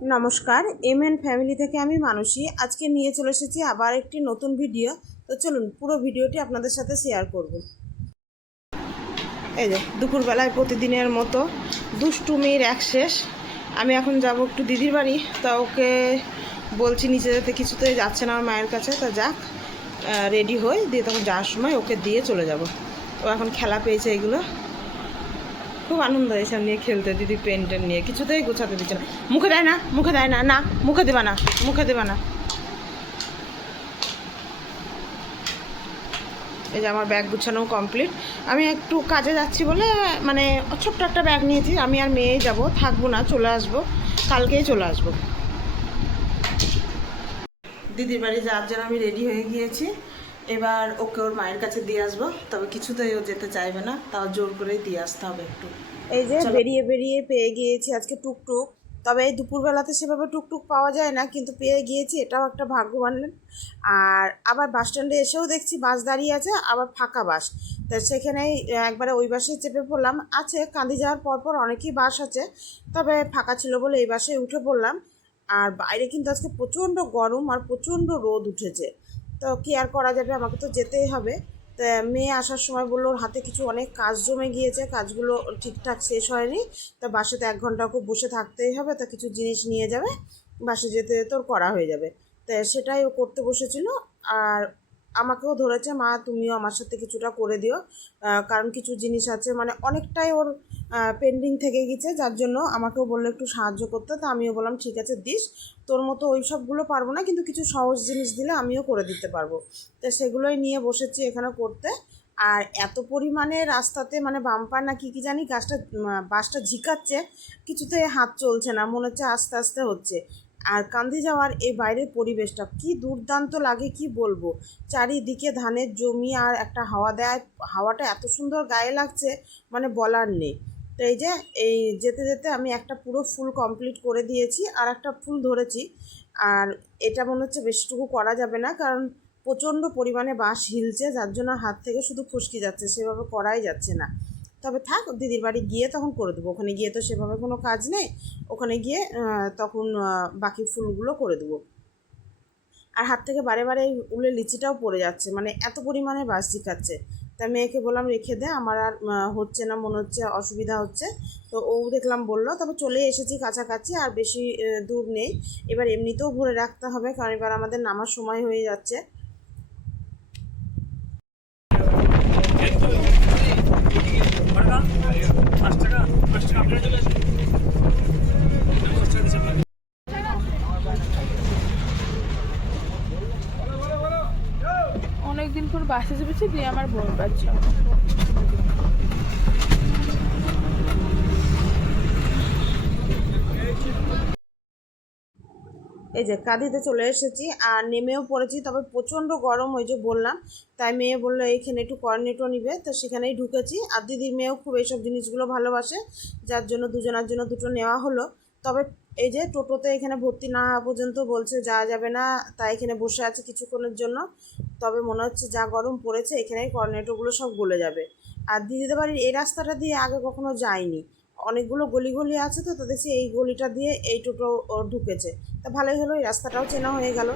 নমস্কার, MN family থেকে আমি মানসী। আজকে নিয়ে চলে এসেছি আবার একটি নতুন ভিডিও। তো চলুন পুরো ভিডিওটি আপনাদের সাথে শেয়ার করব। এই যে দুপুরবেলায় প্রতিদিনের মতো দুষ্টুমির এক শেষ। আমি এখন যাব একটু দিদির বাড়ি। তা ওকে বলছি নিচে যেতে, কিছুতেই যাচ্ছে না আমার মায়ের কাছে। তা যাক, রেডি হই, দিয়ে তখন যাওয়ার সময় ওকে দিয়ে চলে যাব। ও এখন খেলা পেয়েছে, এগুলো খুব আনন্দ হয়েছে নিয়ে খেলতে। দিদি পেন টেন নিয়ে কিছুতেই গোছাতে দিচ্ছে না, মুখে দেয় না, মুখে দেয় না, না মুখে দেবা না, মুখে দেবা না। এই যে আমার ব্যাগ গুছানো কমপ্লিট। আমি একটু কাজে যাচ্ছি বলে মানে ছোট্ট একটা ব্যাগ নিয়েছি। আমি আর মেয়ে যাব, থাকবো না, চলে আসবো, কালকেই চলে আসবো। দিদির বাড়ি যাওয়ার জন্য আমি রেডি হয়ে গিয়েছি। এবার ওকে ওর মায়ের কাছে দিয়ে আসবো। তবে কিছুতেই ও যেতে চাইবে না, তাও জোর করেই দিয়ে আসতে হবে একটু। এই যে বেরিয়ে বেরিয়ে পেয়ে গিয়েছি আজকে টুকটুক। তবে এই দুপুরবেলাতে সেভাবে টুকটুক পাওয়া যায় না, কিন্তু পেয়ে গিয়েছি, এটাও একটা ভাগ্য বানলেন। আর আবার বাস স্ট্যান্ডে এসেও দেখছি বাস দাঁড়িয়ে আছে, আবার ফাঁকা বাস। তো সেখানেই একবারে ওই বাসে চেপে পড়লাম। আছে কাঁদি যাওয়ার পরপর অনেকই বাস আছে, তবে ফাঁকা ছিল বলে এই বাসে উঠে পড়লাম। আর বাইরে কিন্তু আজকে প্রচণ্ড গরম আর প্রচণ্ড রোদ উঠেছে। তো কি আর করা যাবে, আমাকে তো যেতেই হবে। তা মেয়ে আসার সময় বললো ওর হাতে কিছু অনেক কাজ জমে গিয়েছে, কাজগুলো ঠিকঠাক শেষ হয়নি। তা বাসে তো 1 ঘন্টা খুব বসে থাকতেই হবে, তা কিছু জিনিস নিয়ে যাবে, বাসে যেতে যেতে ওর করা হয়ে যাবে। তা সেটাই ও করতে বসেছিল। আর আমাকেও ধরেছে, মা তুমিও আমার সাথে কিছুটা করে দিও, কারণ কিছু জিনিস আছে মানে অনেকটাই ওর পেন্ডিং থেকে গেছে, যার জন্য আমাকেও বললো একটু সাহায্য করতে। তা আমিও বললাম ঠিক আছে দিস, তোর মতো ওই সবগুলো পারবো না, কিন্তু কিছু সহজ জিনিস দিলে আমিও করে দিতে পারবো। তো সেগুলোই নিয়ে বসেছি এখানে করতে। আর এত পরিমাণে রাস্তাতে মানে বাম্পার না কি কি জানি, বাসটা ঝিকাচ্ছে, কিছুতে হাত চলছে না, মনে হচ্ছে আস্তে আস্তে হচ্ছে। আর কান্দি যাওয়ার এই বাইরের পরিবেশটা কি দুর্দান্ত লাগে, কি বলবো। চারিদিকে ধানের জমি আর একটা হাওয়া দেয়, হাওয়াটা এত সুন্দর গায়ে লাগছে, মানে বলার নেই। তো এই যে এই যেতে যেতে আমি একটা পুরো ফুল কমপ্লিট করে দিয়েছি, আর একটা ফুল ধরেছি। আর এটা মনে হচ্ছে বেশিটুকু করা যাবে না, কারণ প্রচণ্ড পরিমাণে বাঁশ হিলছে, যার জন্য হাত থেকে শুধু খুশকি যাচ্ছে, সেভাবে করাই যাচ্ছে না। তবে থাক, দিদির বাড়ি গিয়ে তখন করে দেবো। ওখানে গিয়ে তো সেভাবে কোনো কাজ নেই, ওখানে গিয়ে তখন বাকি ফুলগুলো করে দেবো। আর হাত থেকে বারে বারে এই উলের লিচিটাও পড়ে যাচ্ছে, মানে এত পরিমাণে বাস শিখাচ্ছে। তা মেয়েকে বললাম রেখে দে, আমার আর হচ্ছে না, মনে হচ্ছে অসুবিধা হচ্ছে। তো ও দেখলাম বললো, তবে চলে এসেছি কাছাকাছি, আর বেশি দূর নেই। এবার এমনিতেও ভরে রাখতে হবে, কারণ এবার আমাদের নামার সময় হয়ে যাচ্ছে। অনেকদিন পর বাসে চেপেছি, দিয়ে আমার বোন পাচ্ছে। এই যে কাঁদিতে চলে এসেছি আর নেমেও পড়েছি, তবে প্রচণ্ড গরম, ওই যে বললাম। তাই মেয়ে বললো এইখানে একটু কর্নেটো নিবে, তো সেখানেই ঢুকেছি। আর দিদির মেয়েও খুব এইসব জিনিসগুলো ভালোবাসে, যার জন্য দুজনের জন্য দুটো নেওয়া হলো। তবে এই যে টোটোতে এখানে ভর্তি না হওয়া পর্যন্ত বলছে যাওয়া যাবে না, তাই এখানে বসে আছে কিছুক্ষণের জন্য। তবে মনে হচ্ছে যা গরম পড়েছে, এখানেই কর্নেটোগুলো সব গলে যাবে। আর দিদিদের বাড়ির এই রাস্তাটা দিয়ে আগে কখনো যায়নি, অনেকগুলো গলি গলি আছে, তো দেখছি এই গলিটা দিয়ে এই টোটো ঢুকেছে। তা ভালোই হলো, এই রাস্তাটাও চেনা হয়ে গেল।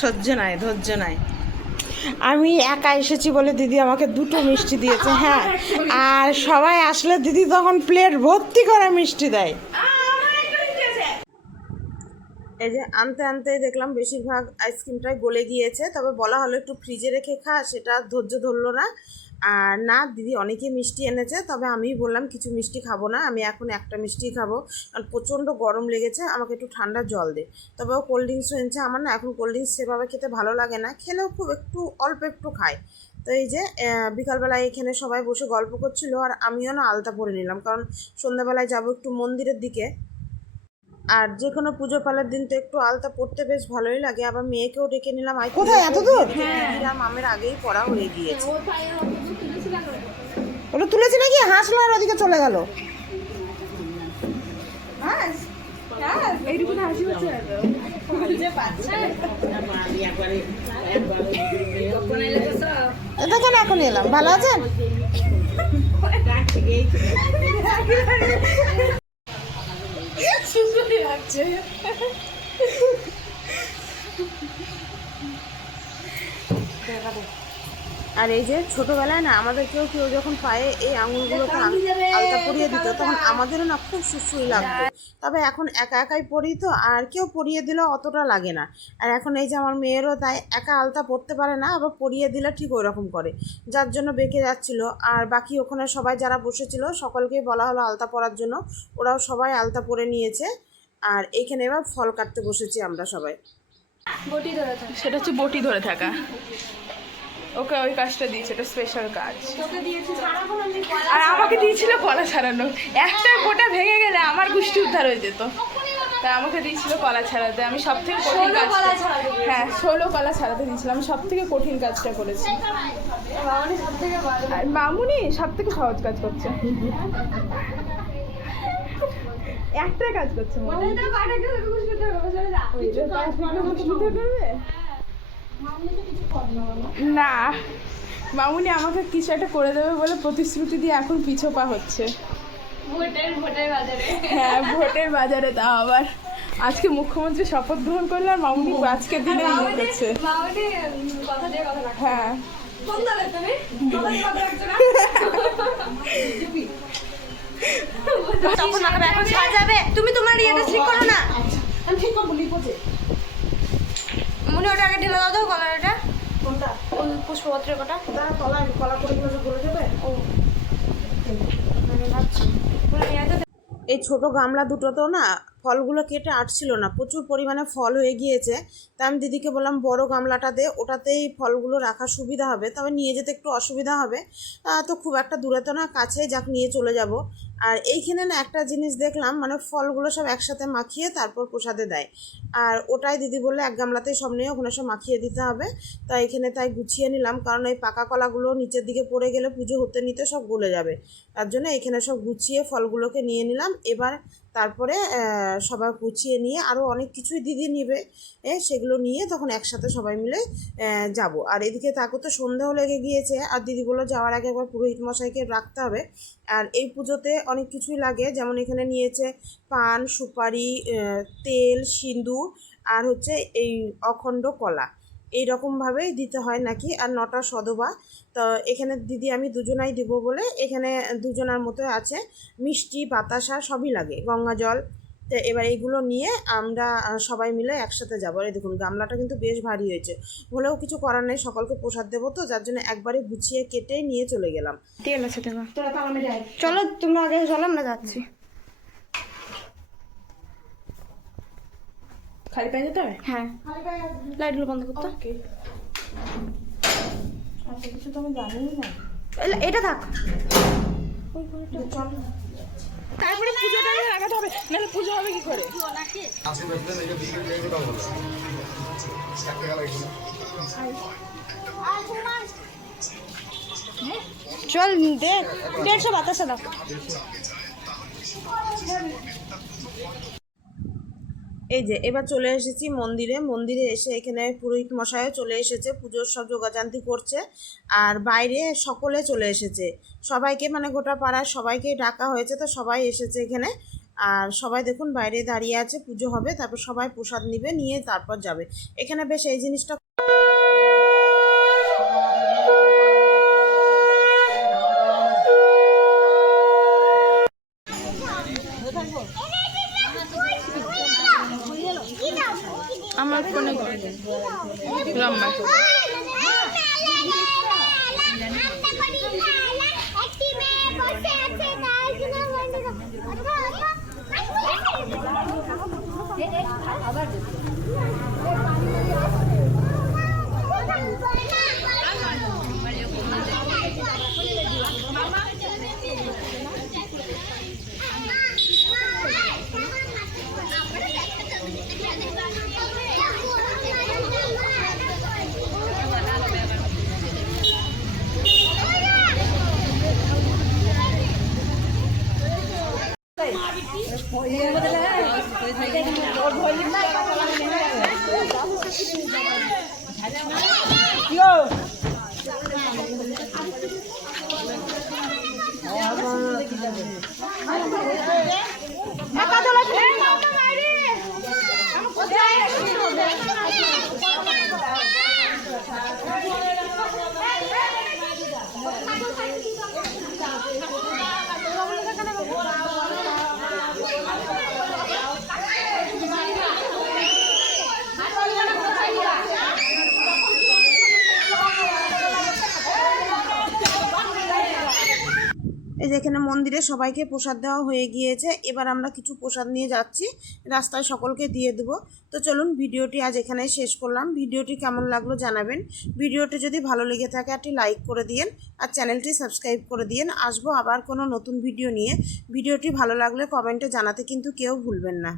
সহ্য নাই, ধৈর্য নাই। আমি একা এসেছি বলে দিদি আমাকে 2টো মিষ্টি দিয়েছে, হ্যাঁ। আর সবাই আসলে দিদি তখন প্লেট ভর্তি করে মিষ্টি দেয়। এই যে আনতে আনতে দেখলাম বেশিরভাগ আইসক্রিমটাই গলে গিয়েছে, তবে বলা হলো একটু ফ্রিজে রেখে খা, সেটা ধৈর্য ধরলো না। আর না, দিদি অনেকে মিষ্টি এনেছে, তবে আমি বললাম কিছু মিষ্টি খাবো না, আমি এখন একটা মিষ্টি খাবো, কারণ প্রচণ্ড গরম লেগেছে, আমাকে একটু ঠান্ডা জল দে। তবে ও কোল্ড ড্রিঙ্কসও এনেছে, আমার না এখন কোল্ড ড্রিঙ্কস সেভাবে খেতে ভালো লাগে না, খেলেও খুব একটু অল্প একটু খাই। তো এই যে বিকালবেলায় এখানে সবাই বসে গল্প করছিল, আর আমিও না আলতা পরে নিলাম, কারণ সন্ধ্যাবেলায় যাবো একটু মন্দিরের দিকে। আর যে কোনো পুজো পালার দিন তো একটু আলতা পড়তে বেশ ভালোই লাগে। আবার মেয়েকেও ডেকে নিলাম। কোথায় এত দূর? মামের আগেই পড়া হয়ে গিয়েছে। ওটা তুলেছি নাকি, হাসলো আর ওদিকে চলে গেল। দেখেন এখন এলাম, ভালো আছেন? সুন্দরই লাগছে। আর এই যে ছোটবেলায় না আমাদের কেউ যখন পায়ে এই আঙুলগুলোতে আলতা পরিয়ে দিত তখন আমাদেরও না খুব সুরসুরি লাগতো। তবে এখন একা একাই পরি তো, আর কেউ পরিয়ে দিলেও অতটা লাগে না। আর এখন এই যে আমার মেয়েরও তাই, একা আলতা পরতে পারে না, আবার পরিয়ে দিলে ঠিক ওই রকম করে, যার জন্য বেঁকে যাচ্ছিল। আর বাকি ওখানে সবাই যারা বসেছিল সকলকেই বলা হলো আলতা পরার জন্য, ওরাও সবাই আলতা পরে নিয়েছে। আর এইখানে এবার ফল কাটতে বসেছি আমরা সবাই। সেটা হচ্ছে বটি ধরে থাকা। ওকে ওই কাজটা দিয়েছে, এটা স্পেশাল কাজ। আর আমাকে দিয়েছিল কলা ছাড়ানো। একটা গোটা ভেঙে গেলে আমার গোষ্ঠী উদ্ধার হয়ে যেত, তাই আমাকে দিয়েছিল কলা ছাড়াতে। আমি সব থেকে কঠিন কাজ, হ্যাঁ 16 কলা ছাড়াতে দিয়েছিলাম। আমি সব থেকে কঠিন কাজটা করেছি। আর মামুনি সব থেকে সহজ কাজ করছে, একটা কাজ করছে। না, মামুনি আমাকে কিছু একটা করে দেবে বলে প্রতিশ্রুতি দিয়ে এখন পিছোপা হচ্ছে। হ্যাঁ ভোটের বাজারে, তাও আবার আজকে মুখ্যমন্ত্রী শপথ গ্রহণ করলো আর মামুনি আজকের দিনে ইয়ে করছে। হ্যাঁ তুমি তোমার ইয়েটা ঠিক করো না। আমি ঠিক করবো, লিপোতে মনে ওটা আগে ঢেলে দাও তো কলারটা, কোনটা ওই পুষ্পপত্রের কটা। তারা কলা করে গলে যাবে। ও ভাবছি এই ছোট গামলা দুটোতেও না ফলগুলো কেটে আটছিল না, প্রচুর পরিমাণে ফল হয়ে গিয়েছে। তাই আমি দিদিকে বললাম বড় গামলাটা দে, ওটাতেই ফলগুলো রাখার সুবিধা হবে, তবে নিয়ে যেতে একটু অসুবিধা হবে। তো খুব একটা দূরে তো না, কাছেই যাক নিয়ে চলে যাব। আর এইখানে না একটা জিনিস দেখলাম, মানে ফলগুলো সব একসাথে মাখিয়ে তারপর প্রসাদে দেয়। আর ওটাই দিদি বললে এক গামলাতেই সব নিয়ে ওখানে সব মাখিয়ে দিতে হবে। তাই এখানে তাই গুছিয়ে নিলাম, কারণ এই পাকা কলাগুলো নিচের দিকে পড়ে গেলে পুজো হতে নিতে সব গলে যাবে। তার জন্য এখানে সব গুছিয়ে ফলগুলোকে নিয়ে নিলাম। এবার তারপরে সবাই গুছিয়ে নিয়ে আরও অনেক কিছুই দিদি নেবে, সেগুলো নিয়ে তখন একসাথে সবাই মিলে যাব। আর এদিকে তাকে তো সন্ধ্যাও লেগে গিয়েছে, আর দিদি বললো যাওয়ার আগে একবার পুরোহিত মশাইকে রাখতে হবে। আর এই পুজোতে অনেক কিছুই লাগে, যেমন এখানে নিয়েছে পান, সুপারি, তেল, সিঁদুর, আর হচ্ছে এই অখণ্ড কলা, এইরকমভাবেই দিতে হয় নাকি। আর 9টা সদবা। তো এখানে দিদি আমি দুজনাই দিব বলে এখানে দুজনার মতো আছে, মিষ্টি, বাতাসা সবই লাগে, গঙ্গা জল। তো এবার এইগুলো নিয়ে আমরা সবাই মিলে একসাথে যাবো। আর দেখুন গামলাটা কিন্তু বেশ ভারী হয়েছে, হলেও কিছু করার নেই, সকলকে প্রসাদ দেবো তো, যার জন্য একবারে গুছিয়ে কেটে নিয়ে চলে গেলাম। তেল আছে তেল। চলো তোমরা আগে চলো, আমরা যাচ্ছি। খালি পায়ে যেতে হবে? হ্যাঁ লাইটগুলো বন্ধ করতো। আচ্ছা কিছু তো আমি জানিই না। এটা থাক। চল তারপরে পুজোটা লাগাতে হবে, নাহলে পুজো হবে কি করে? চল দে 150 বাতাসা দাও। এই যে এবার চলে এসেছি মন্দিরে এসে এখানে পুরোহিত মশাইও চলে এসেছে, পুজোর সব যোগাযান্তি করছে। আর বাইরে সকলে চলে এসেছে, সবাইকে মানে গোটা পাড়ার সবাইকে ডাকা হয়েছে, তো সবাই এসেছে এখানে। আর সবাই দেখুন বাইরে দাঁড়িয়ে আছে, পুজো হবে, তারপর সবাই প্রসাদ নিবে, নিয়ে তারপর যাবে। এখানে বেশ এই জিনিসটা আমার ফোনে লম্বা এই যে এখানে মন্দিরে সবাইকে প্রসাদ দেওয়া হয়ে গিয়েছে, এবার আমরা কিছু প্রসাদ নিয়ে যাচ্ছি, রাস্তায় সকলকে দিয়ে দেবো। তো চলুন ভিডিওটি আজ এখানেই শেষ করলাম। ভিডিওটি কেমন লাগলো জানাবেন। ভিডিওটি যদি ভালো লেগে থাকে একটি লাইক করে দিন আর চ্যানেলটি সাবস্ক্রাইব করে দিন। আসবো আবার কোনো নতুন ভিডিও নিয়ে। ভিডিওটি ভালো লাগলে কমেন্টে জানাতে কিন্তু কেউ ভুলবেন না।